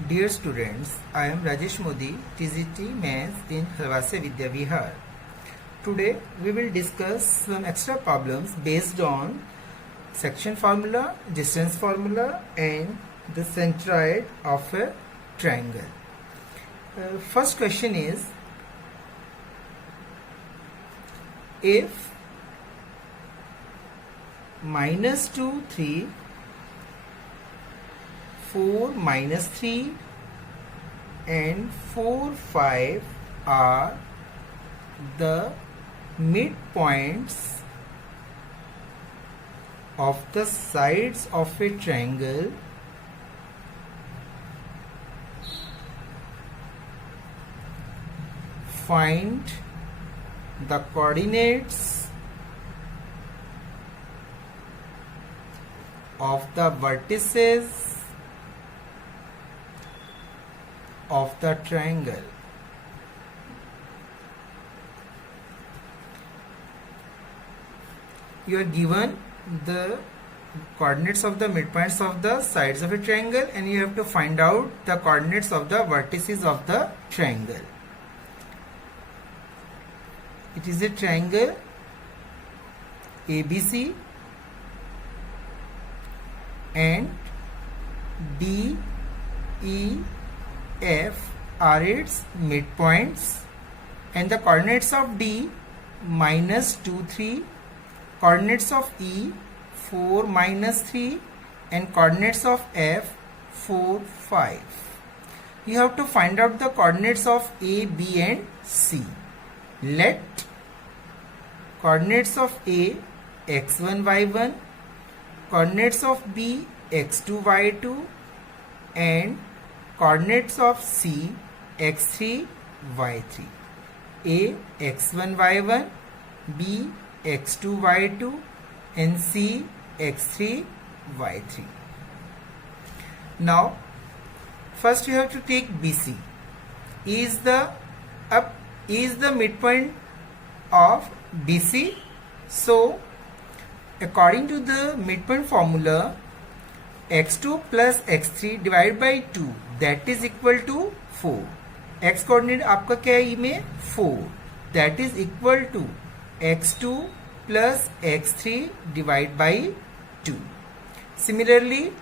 Dear students, I am Rajesh Modi, TGT Maths in Khalwase Vidya Vihar. Today we will discuss some extra problems based on section formula, distance formula and the centroid of a triangle. First question is, if -2, 3, 4, -3 and 4, 5 are the midpoints of the sides of a triangle, find the coordinates of the vertices of the triangle. You are given the coordinates of the midpoints of the sides of a triangle and you have to find out the coordinates of the vertices of the triangle. It is a triangle ABC and DEF are its midpoints, and the coordinates of D -2, 3, coordinates of E 4, -3 and coordinates of F 4, 5. You have to find out the coordinates of A, B and C. Let coordinates of A x1, y1, coordinates of B x2, y2 and coordinates of C x3, y3. A x1, y1, B x2, y2 and C x3, y3. Now first you have to take BC. Is the midpoint of BC. So according to the midpoint formula, x2 plus x3 divided by 2, that is equal to 4. x coordinate आपका क्या है में 4, that is equal to x2 plus x3 divided by 2. Similarly,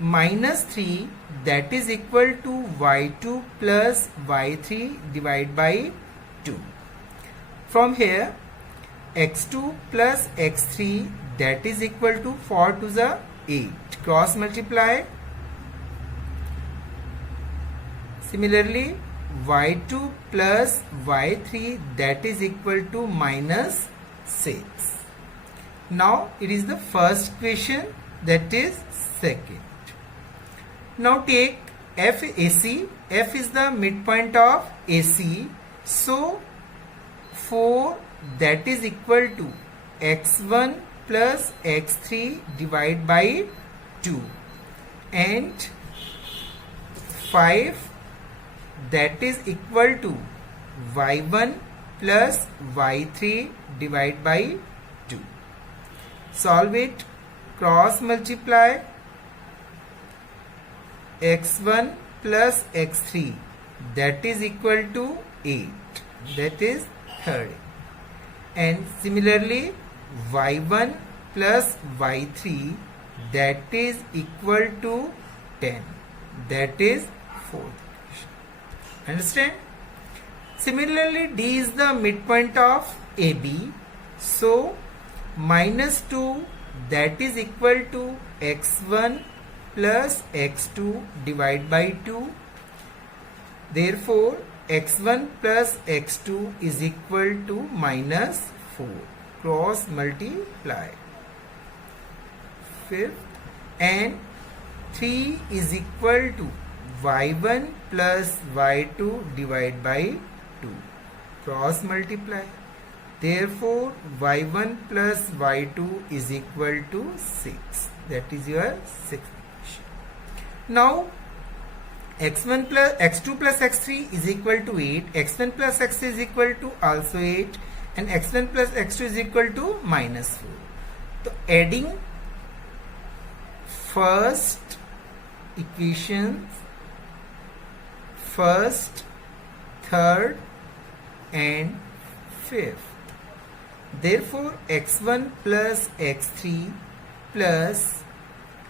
-3, that is equal to y2 plus y3 divided by 2. From here, x2 plus x3, that is equal to 4 to the 8. Cross multiply. Similarly, y2 plus y3, that is equal to -6. Now it is the first equation, that is second. Now take FAC. F is the midpoint of AC. So 4, that is equal to x1 plus x3 divided by 2 and 5, that is equal to y1 plus y3 divided by 2. Solve it. Cross multiply. x1 plus x3, that is equal to 8, that is 30. And similarly, y1 plus y3, that is equal to 10, that is 4. Understand? Similarly, D is the midpoint of AB. So -2, that is equal to x1 plus x2 divided by 2. Therefore, x1 plus x2 is equal to -4. Cross multiply. Fifth, and 3 is equal to y1 plus y2 divided by 2. Cross multiply. Therefore, y1 plus y2 is equal to 6. That is your sixth equation. Now, x1 plus x2 plus x3 is equal to 8. x1 plus x3 is equal to also 8. And x1 plus x2 is equal to -4. So, adding first equations first, third and fifth. Therefore x1 plus x3 plus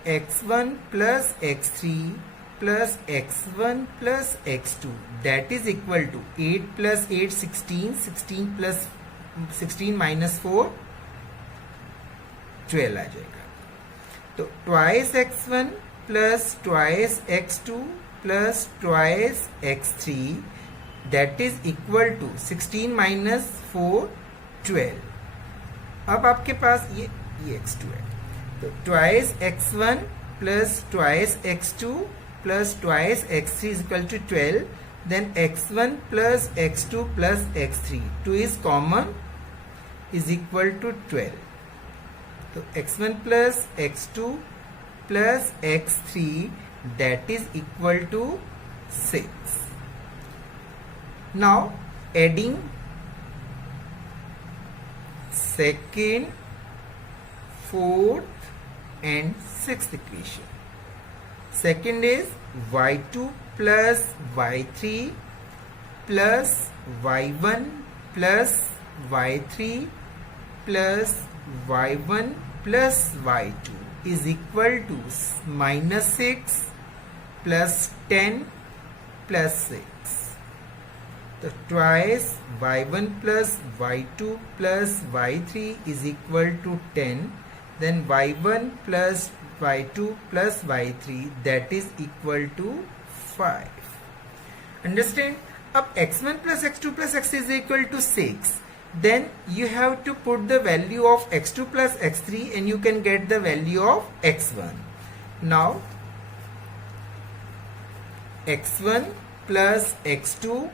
x1 plus x3 plus x1 plus x2, that is equal to 8 plus 8 16, 16 plus 16 minus 4 12 आ जाएगा. तो twice x1 plus twice x2 plus twice x3, that is equal to 16 minus 4 12. अब आपके पास ये x2 है, तो twice x1 plus twice x2 plus twice x3 is equal to 12. Then x1 plus x2 plus x3, 2 is common, is equal to 12. So x1 plus x2 plus x3, that is equal to 6. Now adding second, fourth and sixth equation. Second is y2 plus y3 plus y1 plus y3 plus y1 plus y2 is equal to minus 6 plus 10 plus 6. So twice y1 plus y2 plus y3 is equal to 10. Then y1 plus y2 plus y3, that is equal to 5. Understand? Up x1 plus x2 plus x3 is equal to 6. Then you have to put the value of x2 plus x3 and you can get the value of x1. Now x1 plus x2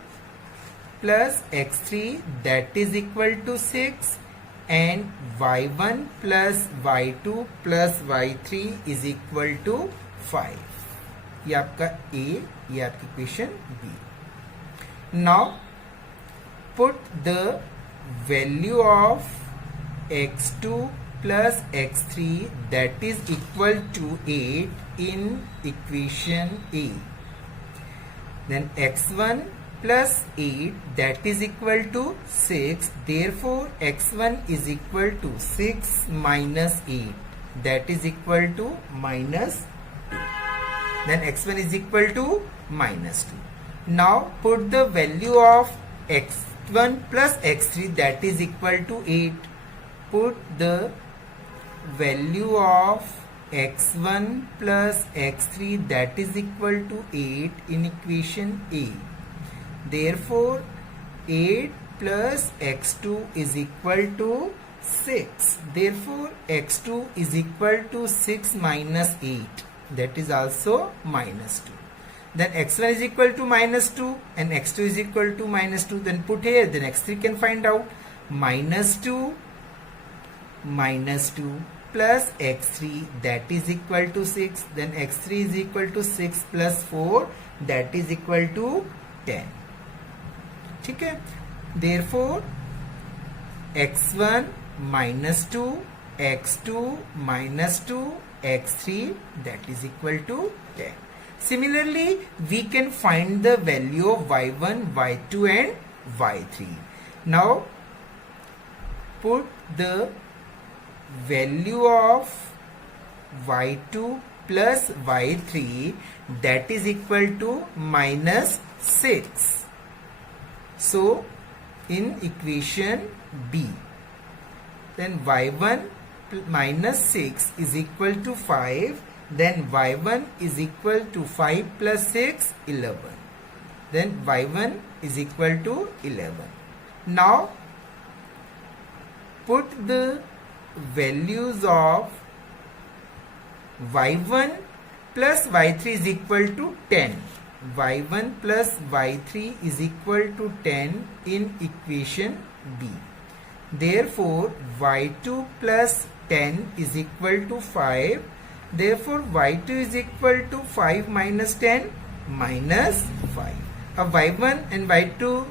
plus x3, that is equal to 6, and y1 plus y2 plus y3 is equal to 5. ये आपका A, ये आपकी equation B. Now put the value of x2 plus x3, that is equal to 8 in equation A. Then x1 plus 8, that is equal to 6. Therefore x1 is equal to 6 minus 8, that is equal to minus 2. Then x1 is equal to minus 2. Now put the value of x1 plus x3, that is equal to 8. Put the value of x1 plus x3, that is equal to 8 in equation A. Therefore 8 plus x2 is equal to 6. Therefore x2 is equal to 6 minus 8, that is also minus 2. Then x1 is equal to minus 2 and x2 is equal to minus 2. Then put here, then x3 can find out. Minus 2 plus x3, that is equal to 6. Then x3 is equal to 6 plus 4, that is equal to 10. ठीक है. Therefore x1 minus 2, x2 minus 2, x3, that is equal to 10. Similarly, we can find the value of y1, y2 and y3. Now put the value of y2 plus y3, that is equal to minus 6. So in equation B, then y1 minus 6 is equal to 5. Then y1 is equal to 5 plus 6, 11. Then y1 is equal to 11. Now put the values of y1 plus y3 is equal to 10. y1 plus y3 is equal to 10 in equation B. Therefore y2 plus 10 is equal to 5. Therefore y2 is equal to 5 minus 10 minus 5. अब y1 and y2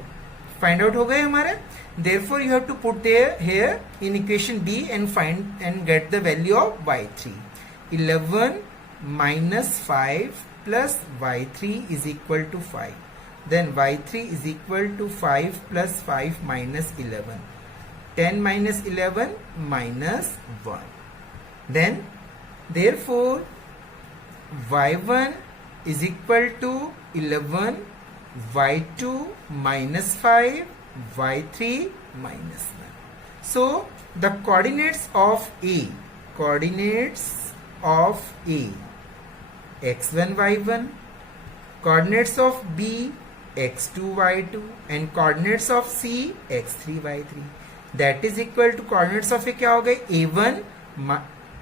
find out हो गए हमारे. Therefore you have to put here in equation B and find and get the value of y3. 11 minus 5 plus y3 is equal to 5. then y3 is equal to 5 plus 5 minus 11. 10 minus 11 minus 1. Then therefore y1 is equal to 11, y2 minus 5, y3 minus 1. So the coordinates of A x1 y1, coordinates of B x2 y2, and coordinates of C x3 y3. That is equal to coordinates of A क्या हो गए? A1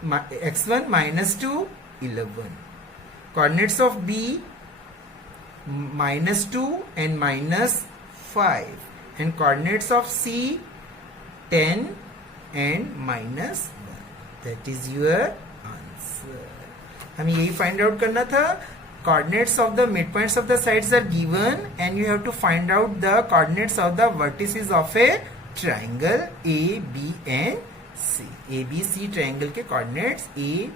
x1 minus 2 11. Coordinates of B minus 2 and minus 5, and coordinates of C 10 and minus 1. That is your answer. हमें यही find out करना था. Coordinates of the midpoints of the sides are given, and you have to find out the coordinates of the vertices of a triangle A, B and C. A, B, C triangle के coordinates A,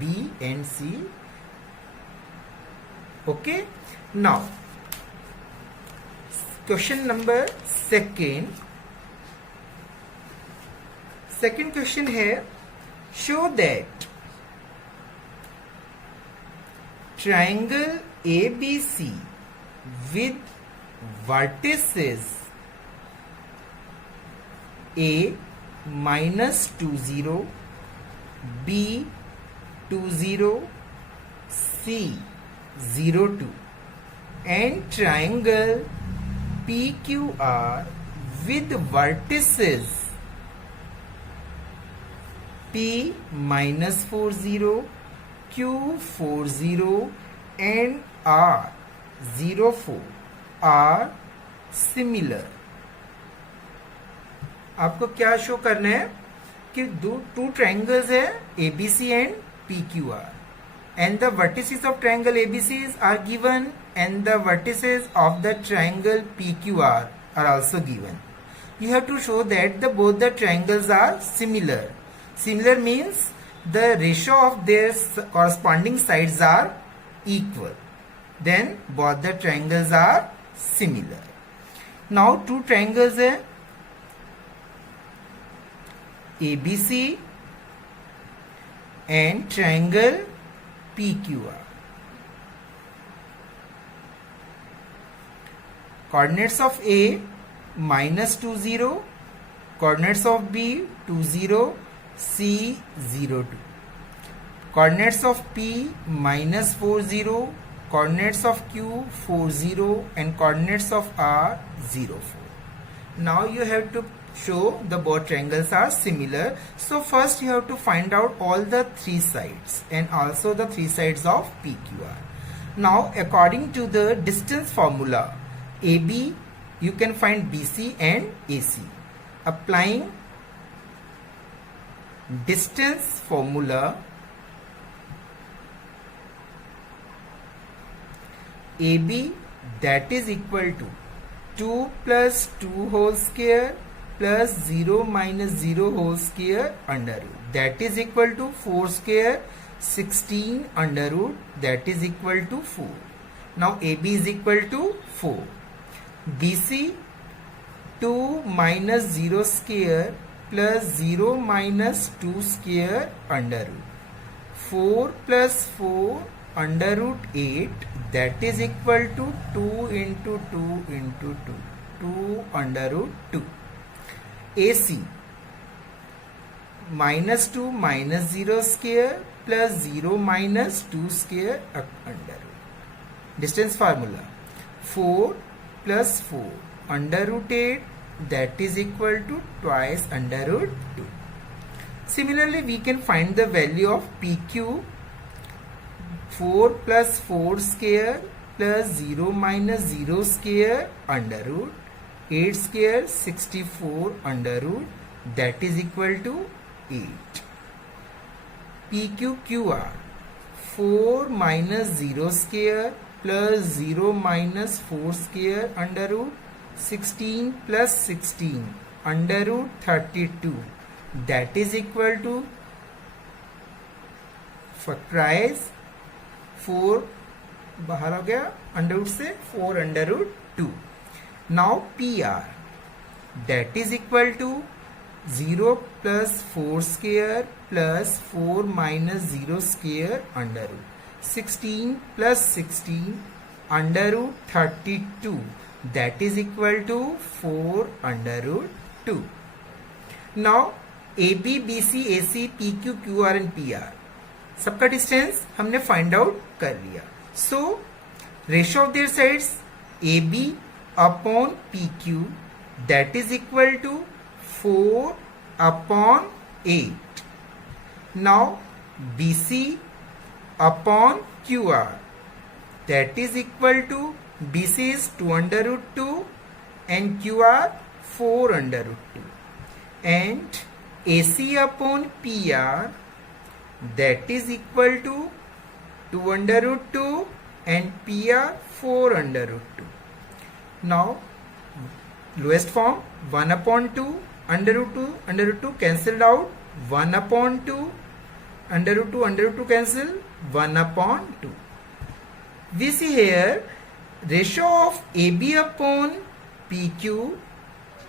B and C. Okay. Now question number second question है, show that triangle ABC with vertices A minus 20, B 20, C 02, and triangle PQR with vertices P minus 40, Q 40 and R 04 are similar. आपको क्या show करना है कि two triangles है ABC and PQR, and the vertices of triangle ABC are given, and the vertices of the triangle PQR are also given. You have to show that both the triangles are similar. Similar means the ratio of their corresponding sides are equal. Then both the triangles are similar. Now two triangles है ABC and triangle PQR. Coordinates of A minus 20, coordinates of B 20, C 02. Coordinates of P minus 40, coordinates of Q 40, and coordinates of R 04. Now you have to show the both triangles are similar. So first you have to find out all the three sides and also the three sides of PQR. Now according to the distance formula, AB you can find BC and AC. Applying distance formula, AB that is equal to 2 plus 2 whole square plus 0 minus 0 whole square under root, that is equal to 4 square 16 under root, that is equal to 4. Now AB is equal to 4. BC 2 minus 0 square plus 0 minus 2 square under root, 4 plus 4 under root 8, that is equal to 2 into 2 into 2, 2 under root 2. AC minus 2 minus 0 square plus 0 minus 2 square under root. Distance formula, 4 plus 4 under root 8, that is equal to twice under root 2. Similarly, we can find the value of PQ, 4 plus 4 square plus 0 minus 0 square under root, 8 square 64 under root, that is equal to 8. PQQR 4 minus 0 square plus 0 minus 4 square under root, 16 plus 16 under root 32, that is equal to factorize 4 बाहर हो गया under root से 4 under root 2. Now p r that is equal to 0 plus 4 square plus 4 minus 0 square under root 16 plus 16 under root 32 that is equal to 4 under root 2. Now a b b c a c p q q r and p r सबका distance हमने find out कर लिया. So ratio of their sides a b upon p Q that is equal to 4 upon 8. Now b c upon q r that is equal to b c is 2 under root 2 and q r 4 under root 2 and AC upon PR that is equal to 2 under root 2 and PR 4 under root 2. Now lowest form 1 upon 2 under root 2 cancelled out, 1 upon 2 under root 2 cancel, 1 upon 2. We see here ratio of AB upon PQ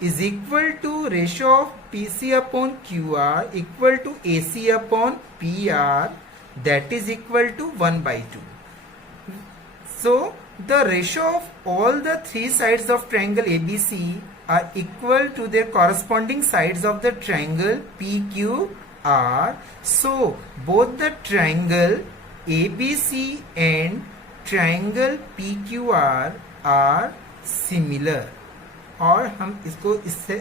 is equal to ratio of PC upon QR equal to AC upon PR that is equal to 1 by 2. So the ratio of all the three sides of triangle ABC are equal to their corresponding sides of the triangle PQR. So both the triangle ABC and triangle PQR are similar. और हम इसको इससे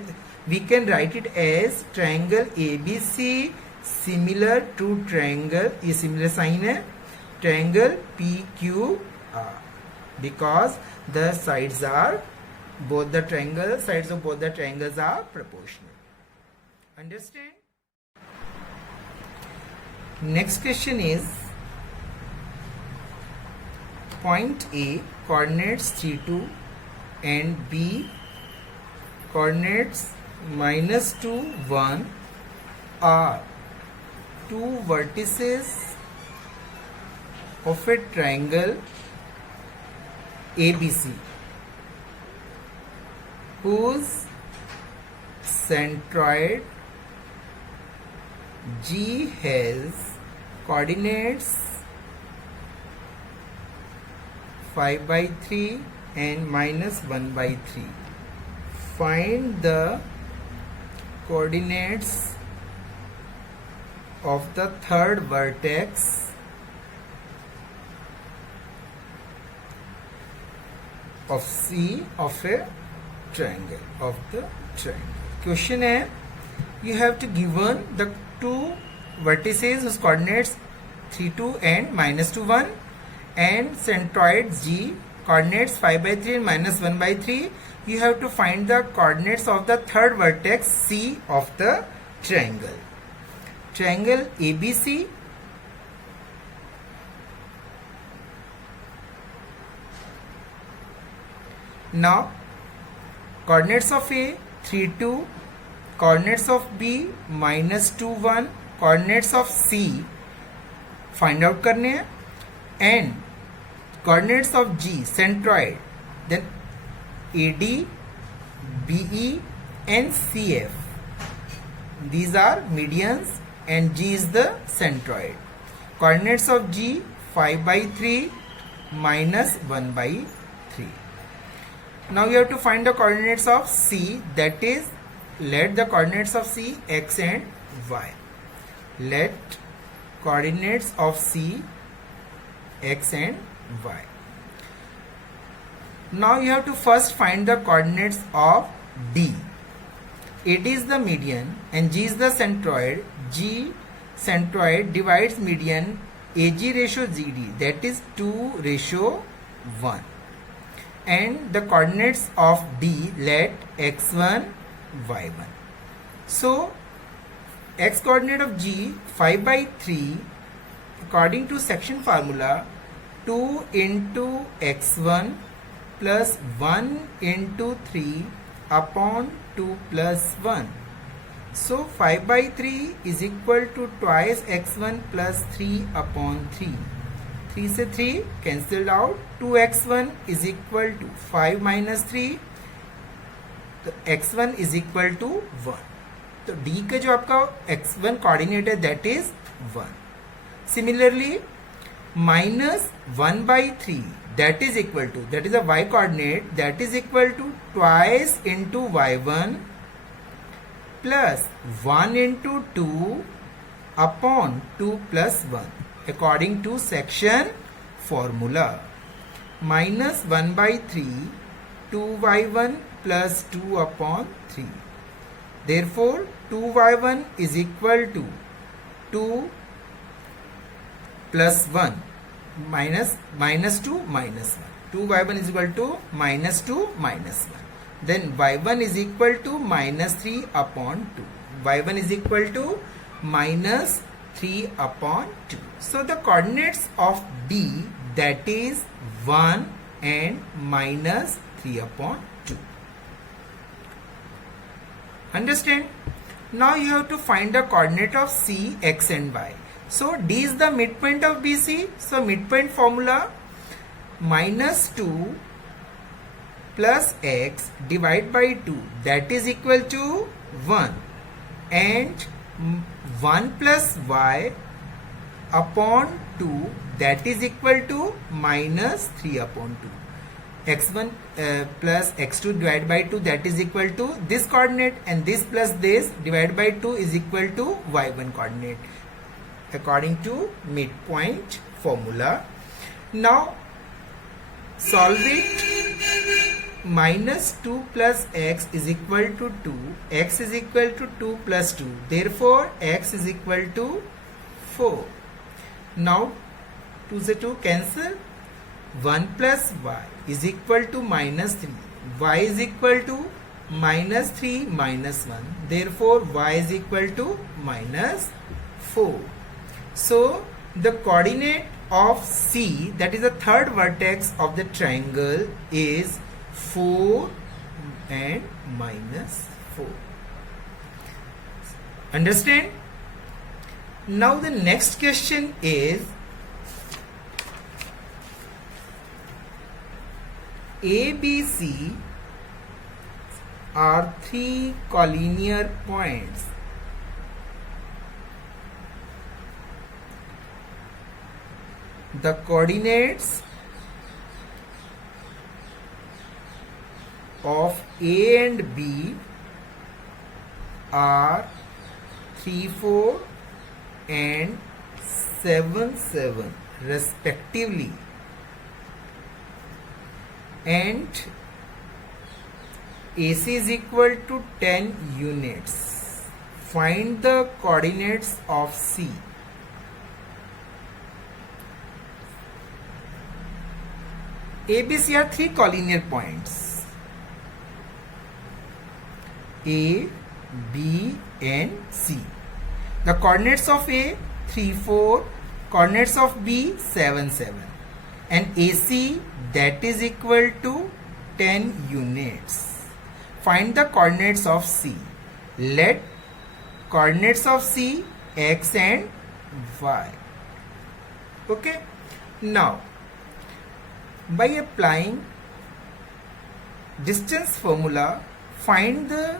we can write it as triangle a b c similar to triangle, ये similar sign है, triangle p q r because the sides are both the triangle sides of both the triangles are proportional. Understand? Next question is point A coordinates 3 2 and B coordinates -2 1 are two vertices of a triangle ABC whose centroid G has coordinates 5/3 and -1/3. Find the coordinates of the third vertex of C of a triangle of the triangle. Question है, you have to given the two vertices whose coordinates 3 2 and -2 1 and centroid G coordinates 5/3 and -1/3. You have to find the coordinates of the third vertex C of the triangle. Triangle ABC now coordinates of A 3 2, coordinates of B -2 1, coordinates of C find out करने हैं and coordinates of G centroid, then AD, BE and CF, these are medians and G is the centroid. Coordinates of G 5/3 -1/3. Now you have to find the coordinates of C, that is let the coordinates of C x and y. Let coordinates of C x and y. Now you have to first find the coordinates of D. AD is the median and G is the centroid. G centroid divides median AG ratio GD, that is 2:1. And the coordinates of D let x1 y1. So x coordinate of G 5/3 according to section formula 2 into x1 plus 1 into 3 upon 2 plus 1. So 5/3 is equal to twice x1 plus 3 upon 3. 3 से 3 cancelled out, 2x1 is equal to 5 minus 3, तो x1 is equal to 1. तो d का जो आपका x1 coordinate है that is 1. Similarly minus 1 by 3 that is equal to, that is a y coordinate, that is equal to twice into y1 plus 1 into 2 upon 2 plus 1 according to section formula. Minus 1 by 3 2y1 plus 2 upon 3. Therefore 2y1 is equal to 2 plus 1 minus 2 minus 1. 2y1 is equal to minus 2 minus 1. Then y1 is equal to minus 3 upon 2. y1 is equal to minus 3 upon 2. So the coordinates of D, that is 1 and minus 3 upon 2. Understand? Now you have to find the coordinate of C, X and Y. So D is the midpoint of BC. So midpoint formula, minus 2 plus x divided by 2, that is equal to 1, and 1 plus y upon 2, that is equal to minus 3 upon 2. x1 plus x2 divided by 2, that is equal to this coordinate, and this plus this divided by 2 is equal to y1 coordinate according to midpoint formula. Now solve it. Minus 2 plus x is equal to 2. X is equal to 2 plus 2. Therefore x is equal to 4. Now 2 से 2 cancel. 1 plus y is equal to minus 3. Y is equal to minus 3 minus 1. Therefore y is equal to minus 4. So the coordinate of C, that is the third vertex of the triangle, is 4 and minus 4. Understand? Now the next question is, A, B, C are three collinear points. The coordinates of A and B are 3, 4 and 7, 7 respectively, and AC is equal to 10 units. Find the coordinates of C. ABC are three collinear points, A, B and C. The coordinates of A 3, 4, coordinates of B 7, 7, and AC, that is equal to 10 units. Find the coordinates of C. Let coordinates of C X and Y. Okay. Now by applying distance formula, find the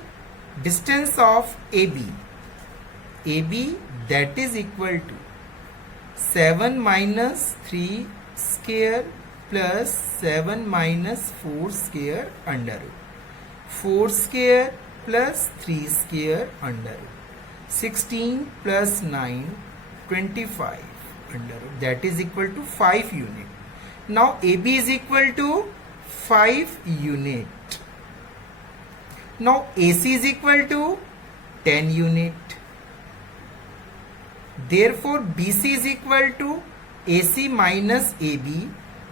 distance of AB. AB, that is equal to 7 minus 3 square plus 7 minus 4 square under root. 4 square plus 3 square under root. 16 plus 9, 25 under root. That is equal to 5 unit. Now AB is equal to 5 unit. Now AC is equal to 10 unit. Therefore BC is equal to AC minus AB,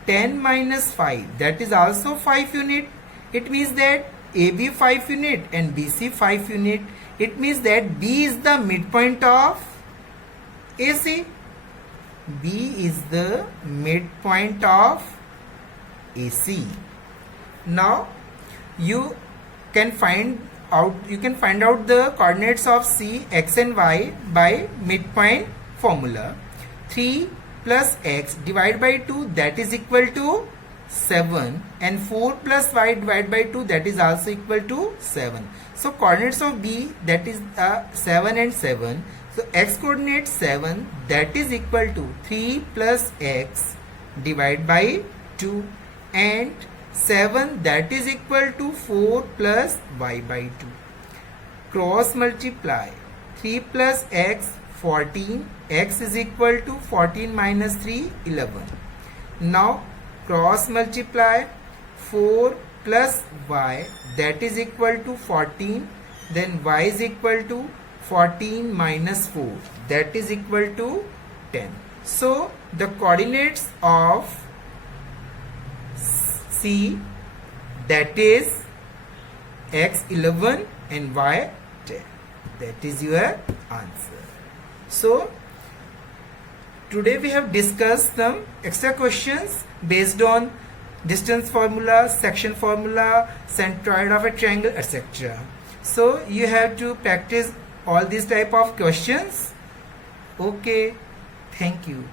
10 minus 5, that is also 5 unit. It means that AB 5 unit and BC 5 unit. It means that B is the midpoint of AC. B is the midpoint of AC. Now you can find out the coordinates of C, X and Y by midpoint formula. 3 plus x divided by 2, that is equal to 7, and 4 plus y divided by 2, that is also equal to 7. So coordinates of B, that is 7 and 7. So x coordinate 7, that is equal to 3 plus x divided by 2, and 7, that is equal to 4 plus y by 2. Cross multiply 3 plus x 14, x is equal to 14 minus 3 11. Now cross multiply 4 plus y, that is equal to 14, then y is equal to 14 minus 4, that is equal to 10. So the coordinates of C, that is x 11 and y 10. That is your answer. So today we have discussed some extra questions based on distance formula, section formula, centroid of a triangle, etc. So you have to practice all these type of questions. Okay, thank you.